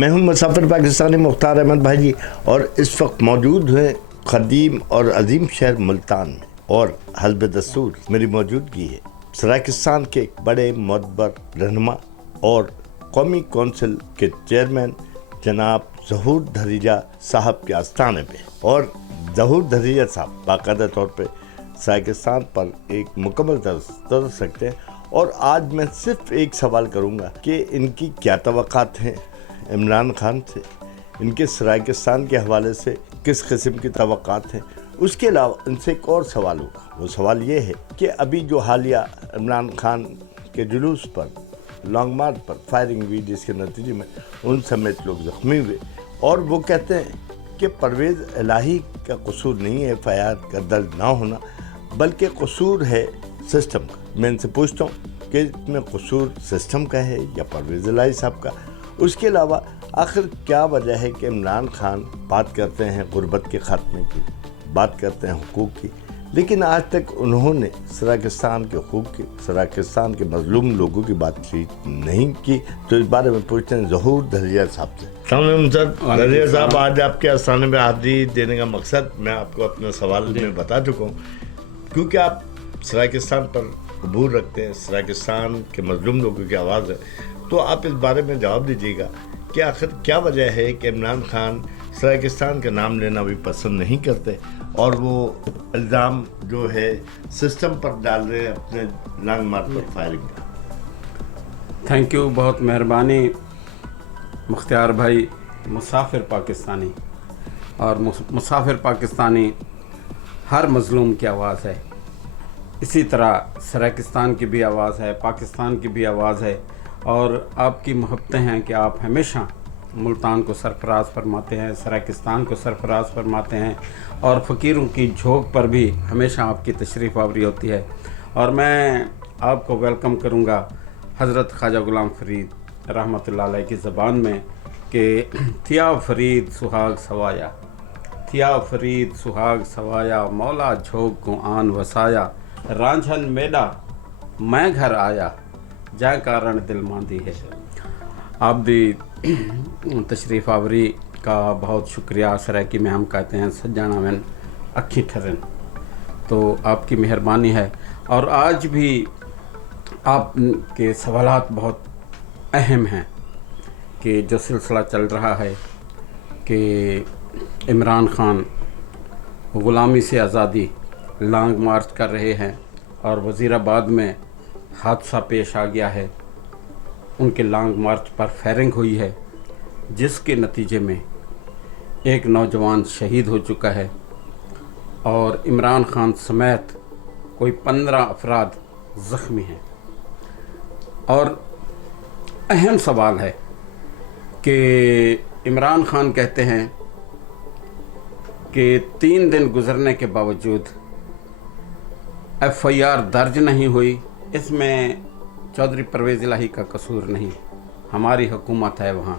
मैं हूं मुसाफिर पाकिस्तानी मुख्तार अहमद भाई जी, और इस वक्त मौजूद हैं क़दीम और अजीम शहर मुल्तान में, और हस्ब दस्तूर मेरी मौजूदगी है सराकिस्तान के एक बड़े मोतबर रहनुमा और कौमी कौंसिल के चेयरमैन जनाब ज़हूर धरीजा साहब के आस्थाने पे। और ज़हूर धरीजा साहब बाकायदा तौर पे सराकिस्तान पर एक मुकम्मल दर्स रखते हैं, और आज मैं सिर्फ एक सवाल करूंगा कि इनकी क्या तवक्कात हैं इमरान खान से, इनके सराकिस्तान के हवाले से किस किस्म की तवक्कात हैं। उसके अलावा इनसे एक और सवाल होगा, वो सवाल ये है कि अभी जो हालिया इमरान खान के जुलूस पर लॉन्ग मार्च पर फायरिंग हुई, जिसके नतीजे में उन समेत लोग ज़ख्मी हुए, और वो कहते हैं कि परवेज़ इलाही का कसूर नहीं है FIR का दर्ज ना होना, बल्कि कसूर है सिस्टम का। मैं इनसे पूछता हूँ कि इसमें कसूर सिस्टम का है या परवेज़ इलाही साहब का। उसके अलावा आखिर क्या वजह है कि इमरान खान बात करते हैं गुर्बत के ख़ात्मे की, बात करते हैं हुकूक की, लेकिन आज तक उन्होंने सराकिस्तान के हुकूक की, सराकिस्तान के मजलूम लोगों की बातचीत नहीं की। तो इस बारे में पूछते हैं ज़हूर धरीजा साहब से। सर धरीजा साहब, आज आपके आस्थाने में हाजिरी देने का मकसद मैं आपको अपने सवाल में बता चुका हूँ, क्योंकि आप सराकिस्तान पर अबूर रखते हैं, सराकिस्तान के मजलूम लोगों की आवाज़ है। तो आप इस बारे में जवाब दीजिएगा कि आखिर क्या वजह है कि इमरान खान सराकिस्तान का नाम लेना भी पसंद नहीं करते, और वो इल्ज़ाम जो है सिस्टम पर डाल रहे हैं अपने लॉन्ग मार्च पर फायरिंग का। थैंक यू, बहुत मेहरबानी मुख्तार भाई। मुसाफिर पाकिस्तानी, और मुसाफिर पाकिस्तानी हर मज़लूम की आवाज़ है। इसी तरह सराकिस्तान की भी आवाज़ है, पाकिस्तान की भी आवाज़ है, और आपकी मोहब्बतें हैं कि आप हमेशा मुल्तान को सरफराज फरमाते हैं, सराकिस्तान को सरफराज फरमाते हैं, और फ़कीरों की झोंक पर भी हमेशा आपकी तशरीफ़ आवरी होती है। और मैं आपको वेलकम करूँगा हज़रत ख्वाजा ग़ुलाम फ़रीद रहमतुल्लाह अलैह की ज़बान में कि थिया फ़रीद सुहाग सवाया, थिया फ़रीद सुहाग सवाया, मौला झोंक को आन वसाया, रांझन मेडा मैं घर आया, जा कारण दिल मांदी है। आप दी तशरीफ़ आवरी का बहुत शुक्रिया। सराकी में हम कहते हैं सज्जाना में अखी ठहरन, तो आपकी मेहरबानी है। और आज भी आपके सवालात बहुत अहम हैं कि जो सिलसिला चल रहा है कि इमरान खान ग़ुलामी से आज़ादी लॉन्ग मार्च कर रहे हैं, और वज़ीराबाद में हादसा पेश आ गया है, उनके लॉन्ग मार्च पर फायरिंग हुई है, जिसके नतीजे में एक नौजवान शहीद हो चुका है, और इमरान खान समेत कोई 15 अफराद ज़ख्मी हैं। और अहम सवाल है कि इमरान खान कहते हैं कि 3 दिन गुज़रने के बावजूद FIR दर्ज नहीं हुई। इसमें चौधरी परवेज़ इलाही का कसूर नहीं, हमारी हुकूमत है वहाँ।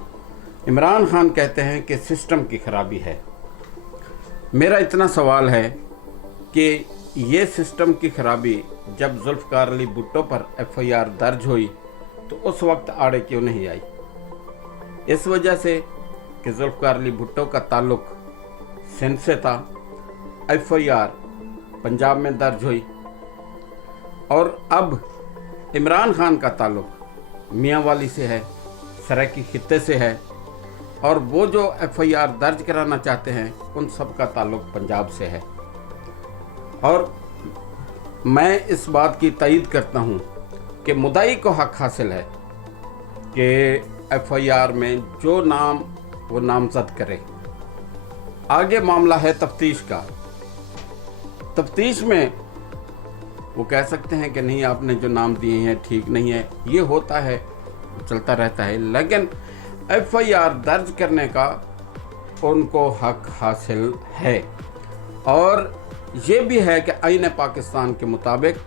इमरान खान कहते हैं कि सिस्टम की ख़राबी है। मेरा इतना सवाल है कि ये सिस्टम की ख़राबी जब जुल्फ़िकार अली भुट्टो पर FIR दर्ज हुई तो उस वक्त आड़े क्यों नहीं आई? इस वजह से कि जुल्फ़िकार अली भुट्टो का ताल्लुक़ सिंध से था, FIR पंजाब में दर्ज हुई, और अब इमरान खान का ताल्लुक़ मियाँ वाली से है, सराकी खित्ते से है, और वो जो FIR दर्ज कराना चाहते हैं उन सब का ताल्लुक़ पंजाब से है। और मैं इस बात की तईद करता हूँ कि मुद्दाई को हक़ हासिल है कि FIR में जो नाम वो नामज़द करे। आगे मामला है तफ्तीश का। तफ्तीश में वो कह सकते हैं कि नहीं, आपने जो नाम दिए हैं ठीक नहीं है, ये होता है, चलता रहता है, लेकिन FIR दर्ज करने का उनको हक हासिल है। और ये भी है कि आईन पाकिस्तान के मुताबिक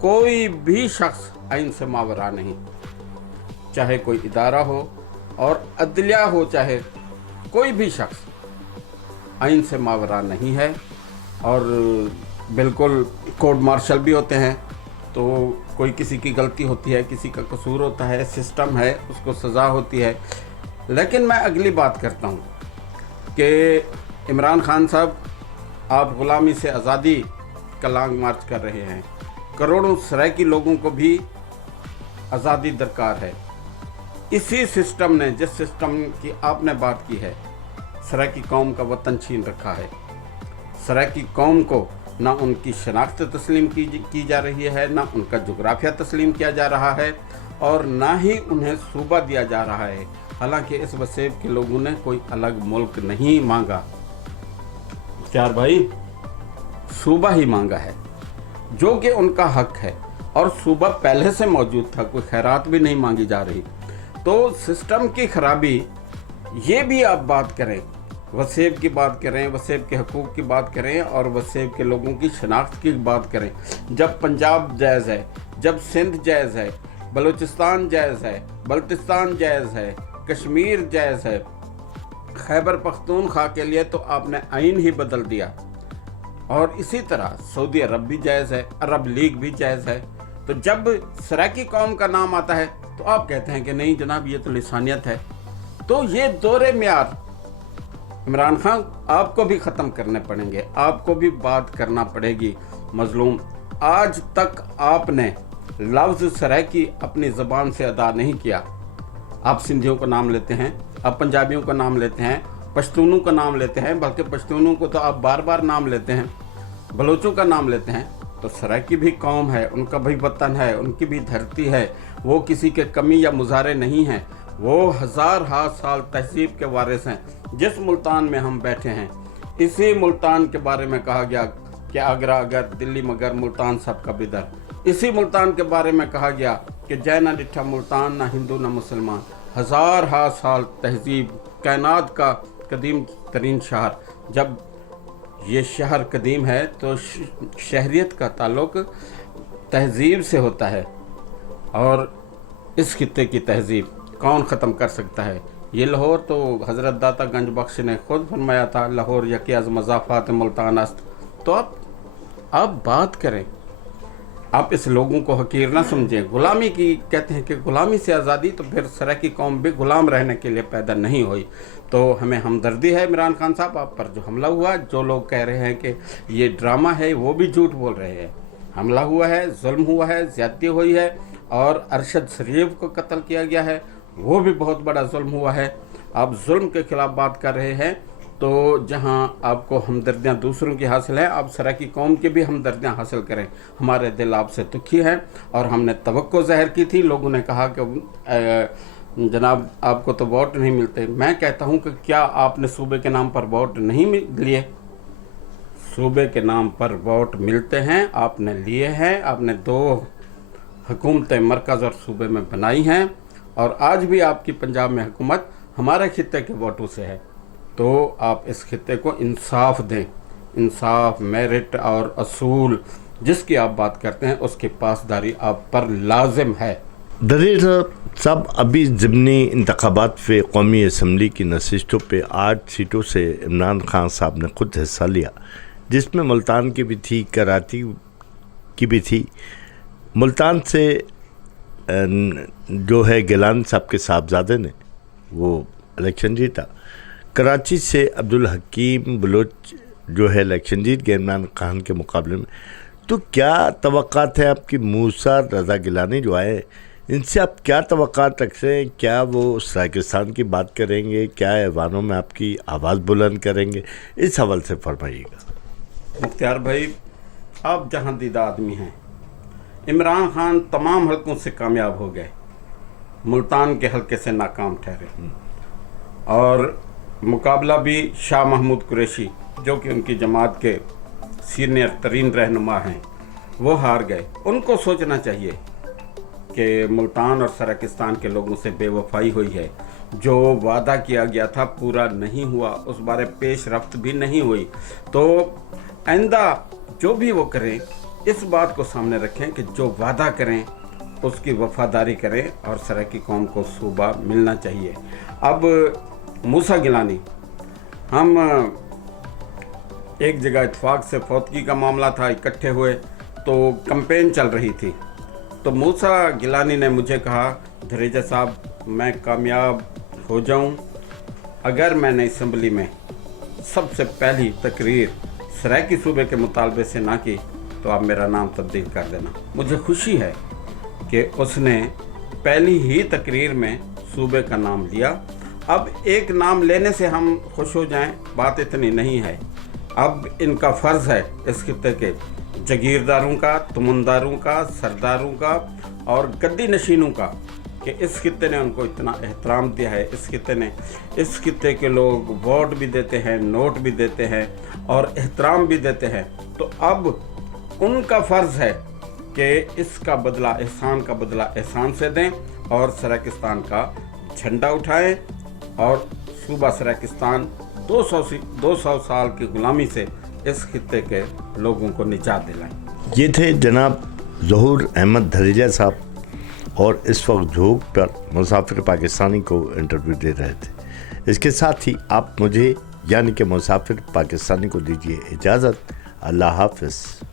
कोई भी शख्स आइन से मावरा नहीं, चाहे कोई इदारा हो और अदलिया हो, चाहे कोई भी शख्स आइन से मावरा नहीं है। और बिल्कुल कोर्ट मार्शल भी होते हैं, तो कोई किसी की गलती होती है, किसी का कसूर होता है, सिस्टम है, उसको सज़ा होती है। लेकिन मैं अगली बात करता हूँ कि इमरान खान साहब, आप ग़ुलामी से आज़ादी का लॉन्ग मार्च कर रहे हैं। करोड़ों सराइकी लोगों को भी आज़ादी दरकार है। इसी सिस्टम ने, जिस सिस्टम की आपने बात की है, सराइकी कौम का वतन छीन रखा है। सराइकी कौम को ना उनकी शनाख्त तस्लीम की जा रही है, ना उनका जोग्राफिया तस्लीम किया जा रहा है, और ना ही उन्हें सूबा दिया जा रहा है। हालांकि इस वसेब के लोगों ने कोई अलग मुल्क नहीं मांगा मुख्तार भाई, सूबा ही मांगा है, जो कि उनका हक है, और सूबा पहले से मौजूद था, कोई खैरात भी नहीं मांगी जा रही। तो सिस्टम की खराबी, ये भी आप बात करें, वसेब की बात करें, वसेब के हकूक़ की बात करें, और वसेब के लोगों की शनाख्त की बात करें। जब पंजाब जायज़ है, जब सिंध जायज़ है, बलूचिस्तान जायज़ है, बल्तिस्तान जायज़ है, कश्मीर जायज़ है, खैबर पख्तूनख्वा के लिए तो आपने आइन ही बदल दिया। और इसी तरह सऊदी अरब भी जायज़ है, अरब लीग भी जायज़ है। तो जब सराइकी कौम का नाम आता है तो आप कहते हैं कि नहीं जनाब, ये तो लिसानियत है। तो ये दोहरे म्यार इमरान खान आपको भी ख़त्म करने पड़ेंगे, आपको भी बात करना पड़ेगी। मजलूम, आज तक आपने लफ्ज़ सराइकी अपनी ज़बान से अदा नहीं किया। आप सिंधियों का नाम लेते हैं, आप पंजाबियों का नाम लेते हैं, पश्तूनों का नाम लेते हैं, बल्कि पश्तूनों को तो आप बार बार नाम लेते हैं, बलोचों का नाम लेते हैं। तो सराइकी भी कौम है, उनका भी वतन है, उनकी भी धरती है, वो किसी के कमी या मुजारे नहीं हैं, वो हज़ार साल तहजीब के वारिस हैं। जिस मुल्तान में हम बैठे हैं, इसी मुल्तान के बारे में कहा गया कि आगरा अगर, दिल्ली मगर, मुल्तान सबका बिदर। इसी मुल्तान के बारे में कहा गया कि जय ना डिठा मुल्तान, ना हिंदू ना मुसलमान। हज़ार साल तहजीब, कायनात का कदीम तरीन शहर। जब ये शहर कदीम है तो शहरियत का ताल्लुक़ तहजीब से होता है, और इस खित्ते की तहजीब कौन ख़त्म कर सकता है? ये लाहौर तो हज़रत दाता गंज बख्श ने खुद फरमाया था, लाहौर यकी अज़ मज़ाफ़ात मुल्तान अस्त। तो आप बात करें, आप इस लोगों को हकीर ना समझें। ग़ुलामी की कहते हैं कि ग़ुलामी से आज़ादी, तो फिर सराइकी कौम भी ग़ुलाम रहने के लिए पैदा नहीं हुई। तो हमें हमदर्दी है इमरान खान साहब आप पर जो हमला हुआ। जो लोग कह रहे हैं कि ये ड्रामा है, वो भी झूठ बोल रहे हैं। हमला हुआ है, जुल्म हुआ है, ज़्यादती हुई है, और अरशद शरीफ को कत्ल किया गया है, वो भी बहुत बड़ा जुल्म हुआ है। आप जुल्म के खिलाफ बात कर रहे हैं, तो जहां आपको हमदर्दियां दूसरों की हासिल है, आप सराइकी कौम की भी हमदर्दियां हासिल करें। हमारे दिल आपसे दुखी हैं, और हमने तवक्को ज़ाहिर की थी। लोगों ने कहा कि जनाब आपको तो वोट नहीं मिलते। मैं कहता हूं कि क्या आपने सूबे के नाम पर वोट नहीं लिए? सूबे के नाम पर वोट मिलते हैं, आपने लिए हैं। आपने 2 हुकूमतें मरकज़ और सूबे में बनाई हैं, और आज भी आपकी पंजाब में हुकूमत हमारे खित्ते के वोटों से है। तो आप इस खित्ते को इंसाफ दें। इंसाफ, मेरिट और असूल जिसकी आप बात करते हैं, उसकी पासदारी आप पर लाजिम है। दरीर साहब, अभी ज़िमनी इंतखाबात पे कौमी असम्बली की नशिस्तों पे 8 सीटों से इमरान खान साहब ने खुद हिस्सा लिया, जिसमें मुल्तान की भी थी, कराची की भी थी। मुल्तान से जो है गिलानी साहब के साहबजादे ने वो इलेक्शन जीता। कराची से अब्दुल हकीम बलोच जो है इलेक्शन जीत गए इमरान खान के मुकाबले में। तो क्या तवक्कात है आपकी? मूसा रज़ा गिलानी जो आए, इनसे आप क्या तवक्कात रखते हैं? क्या वो सराइकिस्तान की बात करेंगे? क्या ऐवानों में आपकी आवाज़ बुलंद करेंगे? इस हवाले से फरमाइएगा। मुख्तार भाई, आप जहाँ दीदा आदमी हैं, इमरान खान तमाम हलकों से कामयाब हो गए, मुल्तान के हलके से नाकाम ठहरे, और मुकाबला भी शाह महमूद कुरैशी जो कि उनकी जमात के सीनियर तरीन रहनुमा हैं, वो हार गए। उनको सोचना चाहिए कि मुल्तान और सराइकिस्तान के लोगों से बेवफाई हुई है। जो वादा किया गया था पूरा नहीं हुआ, उस बारे पेश रफ्त भी नहीं हुई। तो आइंदा जो भी वो करें, इस बात को सामने रखें कि जो वादा करें उसकी वफादारी करें, और सराइकी कौम को सूबा मिलना चाहिए। अब मूसा गिलानी, हम एक जगह इत्तेफाक से फौतगी का मामला था, इकट्ठे हुए, तो कैंपेन चल रही थी। तो मूसा गिलानी ने मुझे कहा, धरेजा साहब मैं कामयाब हो जाऊं। अगर मैंने असम्बली में सबसे पहली तकरीर सराइकी सूबे के मुतालबे से ना की तो आप मेरा नाम तब्दील कर देना। मुझे खुशी है कि उसने पहली ही तकरीर में सूबे का नाम लिया। अब एक नाम लेने से हम खुश हो जाएं, बात इतनी नहीं है। अब इनका फ़र्ज़ है इस खित्ते के जगीरदारों का, तुमंदारों का, सरदारों का और गद्दी नशीनों का कि इस खित्ते ने उनको इतना एहतराम दिया है। इस खित्ते के लोग वोट भी देते हैं, नोट भी देते हैं और एहतराम भी देते हैं। तो अब उनका फ़र्ज़ है कि इसका बदला, एहसान का बदला एहसान से दें और सराइकिस्तान का झंडा उठाएं और सूबा सराइकिस्तान 200 साल की गुलामी से इस खित्ते के लोगों को निजात दिलाएं। ये थे जनाब ज़हूर अहमद धरेजा साहब, और इस वक्त झोंक पर मुसाफिर पाकिस्तानी को इंटरव्यू दे रहे थे। इसके साथ ही आप मुझे यानी कि मुसाफिर पाकिस्तानी को दीजिए इजाज़त। अल्लाह हाफ़िज़।